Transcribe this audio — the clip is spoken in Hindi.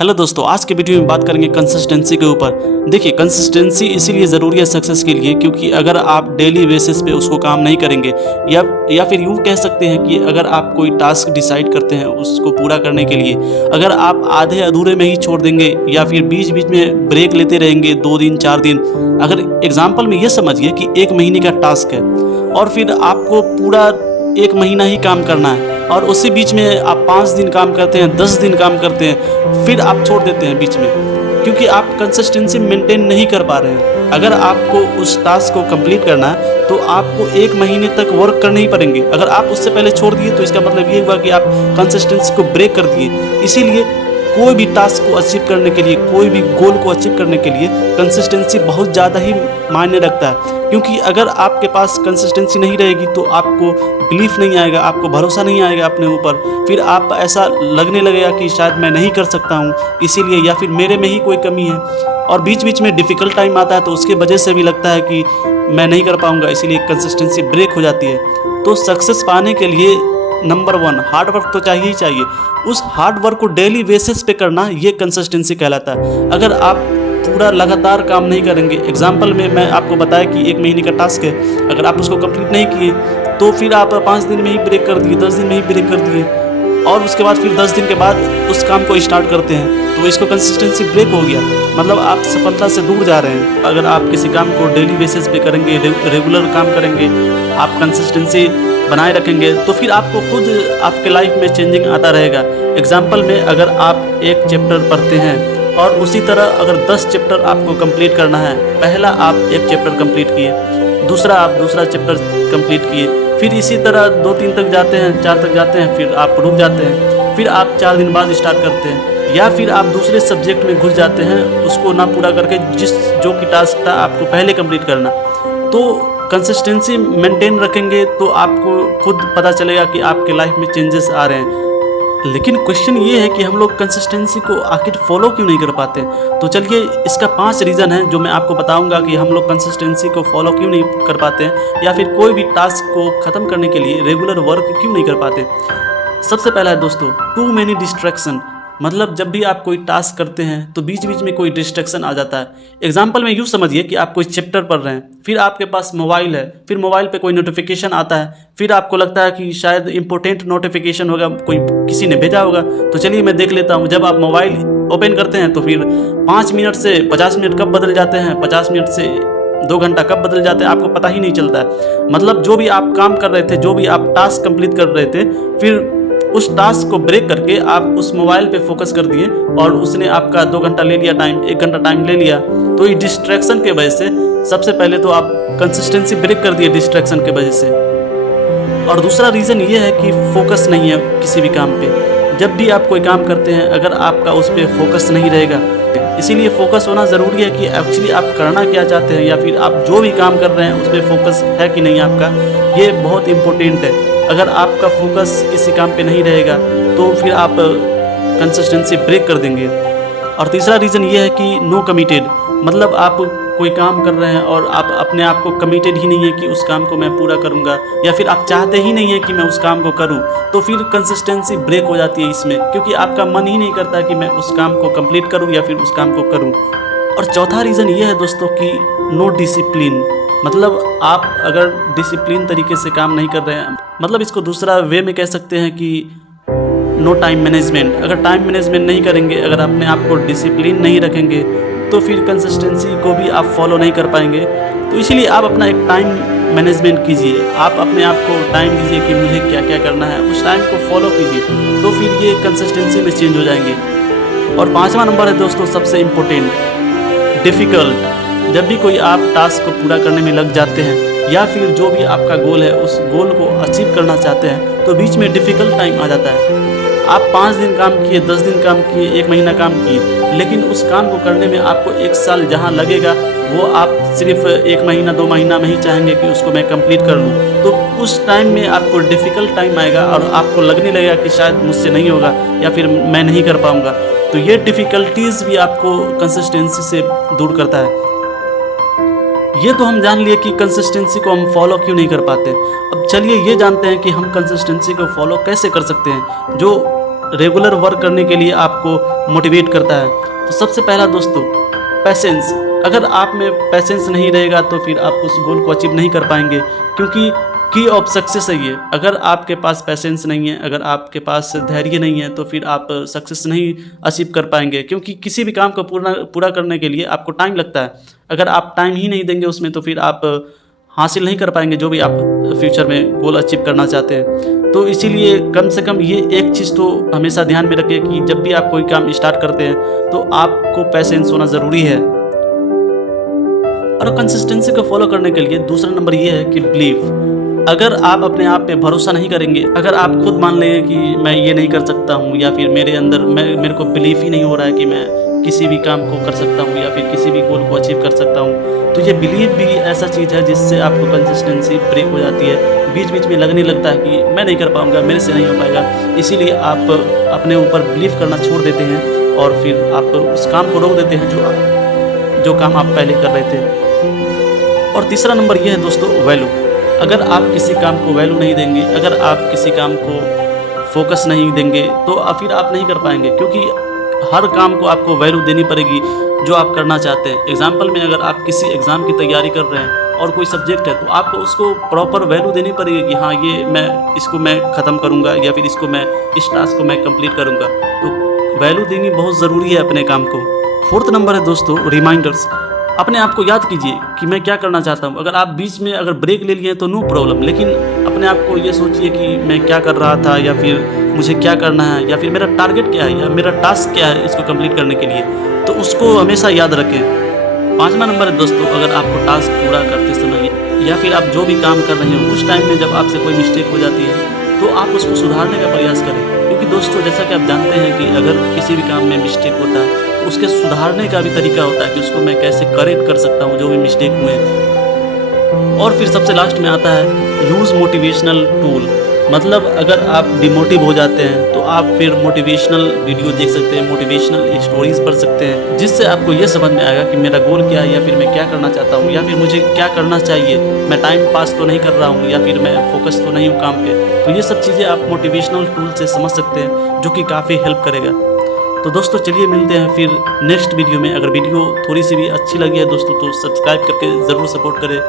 हेलो दोस्तों, आज के वीडियो में बात करेंगे कंसिस्टेंसी के ऊपर। देखिए, कंसिस्टेंसी इसीलिए ज़रूरी है सक्सेस के लिए, क्योंकि अगर आप डेली बेसिस पे उसको काम नहीं करेंगे या फिर यूँ कह सकते हैं कि अगर आप कोई टास्क डिसाइड करते हैं उसको पूरा करने के लिए, अगर आप आधे अधूरे में ही छोड़ देंगे या फिर बीच बीच में ब्रेक लेते रहेंगे 2 दिन 4 दिन। अगर एग्जाम्पल में ये समझिए कि 1 महीने का टास्क है और फिर आपको पूरा 1 महीना ही काम करना है और उसी बीच में आप 5 दिन काम करते हैं, 10 दिन काम करते हैं, फिर आप छोड़ देते हैं बीच में, क्योंकि आप कंसिस्टेंसी मेंटेन नहीं कर पा रहे हैं। अगर आपको उस टास्क को कंप्लीट करना है तो आपको 1 महीने तक वर्क करने ही पड़ेंगे। अगर आप उससे पहले छोड़ दिए तो इसका मतलब ये हुआ कि आप कंसिस्टेंसी को ब्रेक कर दिए। इसीलिए कोई भी टास्क को अचीव करने के लिए, कोई भी गोल को अचीव करने के लिए कंसिस्टेंसी बहुत ज़्यादा ही मायने रखता है, क्योंकि अगर आपके पास कंसिस्टेंसी नहीं रहेगी तो आपको बिलीफ नहीं आएगा, आपको भरोसा नहीं आएगा अपने ऊपर। फिर आप ऐसा लगने लगेगा कि शायद मैं नहीं कर सकता हूँ, इसीलिए, या फिर मेरे में ही कोई कमी है। और बीच बीच में डिफ़िकल्ट टाइम आता है तो उसके वजह से भी लगता है कि मैं नहीं कर पाऊँगा, इसीलिए कंसिस्टेंसी ब्रेक हो जाती है। तो सक्सेस पाने के लिए नंबर 1 हार्ड वर्क तो चाहिए ही चाहिए। उस हार्ड वर्क को डेली बेसिस पे करना, ये कंसिस्टेंसी कहलाता है। अगर आप पूरा लगातार काम नहीं करेंगे, एग्जाम्पल में मैं आपको बताया कि 1 महीने का टास्क है, अगर आप उसको कंप्लीट नहीं किए तो फिर आप 5 दिन में ही ब्रेक कर दिए, 10 दिन में ही ब्रेक कर दिए और उसके बाद फिर 10 दिन के बाद उस काम को स्टार्ट करते हैं, तो इसको कंसिस्टेंसी ब्रेक हो गया, मतलब आप सफलता से दूर जा रहे हैं। अगर आप किसी काम को डेली बेसिस पे करेंगे, रेगुलर काम करेंगे, आप कंसिस्टेंसी बनाए रखेंगे, तो फिर आपको खुद आपके लाइफ में चेंजिंग आता रहेगा। एग्जाम्पल में अगर आप एक चैप्टर पढ़ते हैं और उसी तरह अगर 10 चैप्टर आपको कंप्लीट करना है, पहला आप एक चैप्टर कंप्लीट किए, दूसरा आप दूसरा चैप्टर कंप्लीट किए, फिर इसी तरह 2-3 तक जाते हैं, 4 तक जाते हैं, फिर आप रुक जाते हैं, फिर आप 4 दिन बाद स्टार्ट करते हैं, या फिर आप दूसरे सब्जेक्ट में घुस जाते हैं उसको ना पूरा करके, जो कि टास्क था आपको पहले कंप्लीट करना। तो कंसिस्टेंसी मेंटेन रखेंगे तो आपको खुद पता चलेगा कि आपके लाइफ में चेंजेस आ रहे हैं। लेकिन क्वेश्चन ये है कि हम लोग कंसिस्टेंसी को आखिर फॉलो क्यों नहीं कर पाते। तो चलिए, इसका 5 रीज़न है जो मैं आपको बताऊंगा कि हम लोग कंसिस्टेंसी को फॉलो क्यों नहीं कर पाते हैं, या फिर कोई भी टास्क को ख़त्म करने के लिए रेगुलर वर्क क्यों नहीं कर पाते। सबसे पहला है दोस्तों, टू मैनी डिस्ट्रैक्शन। मतलब जब भी आप कोई टास्क करते हैं तो बीच बीच में कोई डिस्ट्रैक्शन आ जाता है। एग्जाम्पल में यूँ समझिए कि आप कोई चैप्टर पढ़ रहे हैं, फिर आपके पास मोबाइल है, फिर मोबाइल पे कोई नोटिफिकेशन आता है, फिर आपको लगता है कि शायद इंपॉर्टेंट नोटिफिकेशन होगा, कोई किसी ने भेजा होगा, तो चलिए मैं देख लेता हूँ। जब आप मोबाइल ओपन करते हैं तो फिर 5 मिनट से 50 मिनट कब बदल जाते हैं, 50 मिनट से 2 घंटा कब बदल जाते हैं, आपको पता ही नहीं चलता है। मतलब जो भी आप काम कर रहे थे, जो भी आप टास्क कंप्लीट कर रहे थे, फिर उस टास्क को ब्रेक करके आप उस मोबाइल पे फोकस कर दिए और उसने आपका 2 घंटा ले लिया टाइम, 1 घंटा टाइम ले लिया। तो ये डिस्ट्रैक्शन के वजह से सबसे पहले तो आप कंसिस्टेंसी ब्रेक कर दिए डिस्ट्रैक्शन के वजह से। और दूसरा रीज़न ये है कि फोकस नहीं है किसी भी काम पे। जब भी आप कोई काम करते हैं, अगर आपका उस पर फोकस नहीं रहेगा, इसीलिए फोकस होना ज़रूरी है कि एक्चुअली आप करना क्या चाहते हैं, या फिर आप जो भी काम कर रहे हैं उस पर फोकस है कि नहीं आपका, ये बहुत इम्पोर्टेंट है। अगर आपका फोकस किसी काम पे नहीं रहेगा तो फिर आप कंसिस्टेंसी ब्रेक कर देंगे। और तीसरा रीज़न ये है कि नो कमिटेड, मतलब आप कोई काम कर रहे हैं और आप अपने आप को कमिटेड ही नहीं है कि उस काम को मैं पूरा करूंगा, या फिर आप चाहते ही नहीं है कि मैं उस काम को करूं, तो फिर कंसिस्टेंसी ब्रेक हो जाती है इसमें, क्योंकि आपका मन ही नहीं करता कि मैं उस काम को कंप्लीट करूं या फिर उस काम को करूं। और चौथा रीज़न ये है दोस्तों कि नो डिसिप्लिन, मतलब आप अगर डिसिप्लिन तरीके से काम नहीं कर रहे हैं, मतलब इसको दूसरा वे में कह सकते हैं कि नो टाइम मैनेजमेंट। अगर टाइम मैनेजमेंट नहीं करेंगे, अगर अपने आप को डिसिप्लिन नहीं रखेंगे, तो फिर कंसिस्टेंसी को भी आप फॉलो नहीं कर पाएंगे। तो इसीलिए आप अपना एक टाइम मैनेजमेंट कीजिए, आप अपने आप को टाइम दीजिए कि मुझे क्या क्या करना है, उस टाइम को फॉलो कीजिए, तो फिर ये कंसिस्टेंसी में चेंज हो जाएंगे। और 5वां नंबर है दोस्तों सबसे इम्पोर्टेंट, डिफ़िकल्ट। जब भी कोई आप टास्क को पूरा करने में लग जाते हैं, या फिर जो भी आपका गोल है उस गोल को अचीव करना चाहते हैं, तो बीच में डिफ़िकल्ट टाइम आ जाता है। आप 5 दिन काम किए, 10 दिन काम किए, 1 महीना काम किए, लेकिन उस काम को करने में आपको 1 साल जहां लगेगा, वो आप सिर्फ 1 महीना 2 महीना में ही चाहेंगे कि उसको मैं कंप्लीट कर लूँ। तो उस टाइम में आपको डिफ़िकल्ट टाइम आएगा और आपको लगने लगेगा कि शायद मुझसे नहीं होगा या फिर मैं नहीं कर पाऊँगा। तो ये डिफ़िकल्टीज़ भी आपको कंसिस्टेंसी से दूर करता है। ये तो हम जान लिए कि कंसिस्टेंसी को हम फॉलो क्यों नहीं कर पाते। अब चलिए ये जानते हैं कि हम कंसिस्टेंसी को फॉलो कैसे कर सकते हैं। जो रेगुलर वर्क करने के लिए आपको मोटिवेट करता है। तो सबसे पहला दोस्तों, पैसेंस। अगर आप में पैसेंस नहीं रहेगा तो फिर आप उस गोल को अचीव नहीं कर पाएंगे, क्योंकि की ऑफ सक्सेस है ये। अगर आपके पास पैसेंस नहीं है, अगर आपके पास धैर्य नहीं है, तो फिर आप सक्सेस नहीं अचीव कर पाएंगे, क्योंकि किसी भी काम को पूरा करने के लिए आपको टाइम लगता है। अगर आप टाइम ही नहीं देंगे उसमें तो फिर आप हासिल नहीं कर पाएंगे जो भी आप फ्यूचर में गोल अचीव करना चाहते हैं। तो इसीलिए कम से कम ये एक चीज़ तो हमेशा ध्यान में रखिए कि जब भी आप कोई काम स्टार्ट करते हैं तो आपको पैसेंस होना ज़रूरी है। और कंसिस्टेंसी को फॉलो करने के लिए दूसरा नंबर ये है कि बिलीव। अगर आप अपने आप पे भरोसा नहीं करेंगे, अगर आप खुद मान लेंगे कि मैं ये नहीं कर सकता हूँ, या फिर मेरे अंदर मेरे को बिलीफ ही नहीं हो रहा है कि मैं किसी भी काम को कर सकता हूँ या फिर किसी भी गोल को अचीव कर सकता हूँ, तो ये बिलीव भी ऐसा चीज़ है जिससे आपको कंसिस्टेंसी ब्रेक हो जाती है। बीच बीच में लगने लगता है कि मैं नहीं कर पाऊँगा, मेरे से नहीं हो पाएगा। इसीलिए आप अपने ऊपर बिलीव करना छोड़ देते हैं और फिर आप उस काम को रोक देते हैं जो काम आप पहले कर रहे थे। और तीसरा नंबर ये है दोस्तों, वैल्यू। अगर आप किसी काम को वैल्यू नहीं देंगे, अगर आप किसी काम को फोकस नहीं देंगे, तो फिर आप नहीं कर पाएंगे, क्योंकि हर काम को आपको वैल्यू देनी पड़ेगी जो आप करना चाहते हैं। एग्जाम्पल में अगर आप किसी एग्ज़ाम की तैयारी कर रहे हैं और कोई सब्जेक्ट है, तो आपको उसको प्रॉपर वैल्यू देनी पड़ेगी कि हाँ इसको मैं ख़त्म करूँगा या फिर इस टास्क को मैं कंप्लीट करूँगा। तो वैल्यू देनी बहुत ज़रूरी है अपने काम को। फोर्थ नंबर है दोस्तों, रिमाइंडर्स। अपने आप को याद कीजिए कि मैं क्या करना चाहता हूँ। अगर आप बीच में अगर ब्रेक ले लिए तो नो प्रॉब्लम, लेकिन अपने आप को ये सोचिए कि मैं क्या कर रहा था, या फिर मुझे क्या करना है, या फिर मेरा टारगेट क्या है, या मेरा टास्क क्या है इसको कंप्लीट करने के लिए, तो उसको हमेशा याद रखें। पांचवा नंबर है दोस्तों, अगर आपको टास्क पूरा करते समय या फिर आप जो भी काम कर रहे हैं उस टाइम में जब आपसे कोई मिस्टेक हो जाती है तो आप उसको सुधारने का प्रयास करें। क्योंकि दोस्तों जैसा कि आप जानते हैं कि अगर किसी भी काम में मिस्टेक होता है तो उसके सुधारने का भी तरीका होता है कि उसको मैं कैसे करेक्ट कर सकता हूँ जो भी मिस्टेक हुए। और फिर सबसे लास्ट में आता है यूज़ मोटिवेशनल टूल। मतलब अगर आप डिमोटिव हो जाते हैं तो आप फिर मोटिवेशनल वीडियो देख सकते हैं, मोटिवेशनल स्टोरीज पढ़ सकते हैं, जिससे आपको ये समझ में आएगा कि मेरा गोल क्या है, या फिर मैं क्या करना चाहता हूँ, या फिर मुझे क्या करना चाहिए। मैं टाइम पास तो नहीं कर रहा हूँ, या फिर मैं फोकस तो नहीं हूँ काम पे। तो ये सब चीज़ें आप मोटिवेशनल टूल से समझ सकते हैं, जो कि काफ़ी हेल्प करेगा। तो दोस्तों चलिए मिलते हैं फिर नेक्स्ट वीडियो में। अगर वीडियो थोड़ी सी भी अच्छी लगी है दोस्तों तो सब्सक्राइब करके ज़रूर सपोर्ट करें।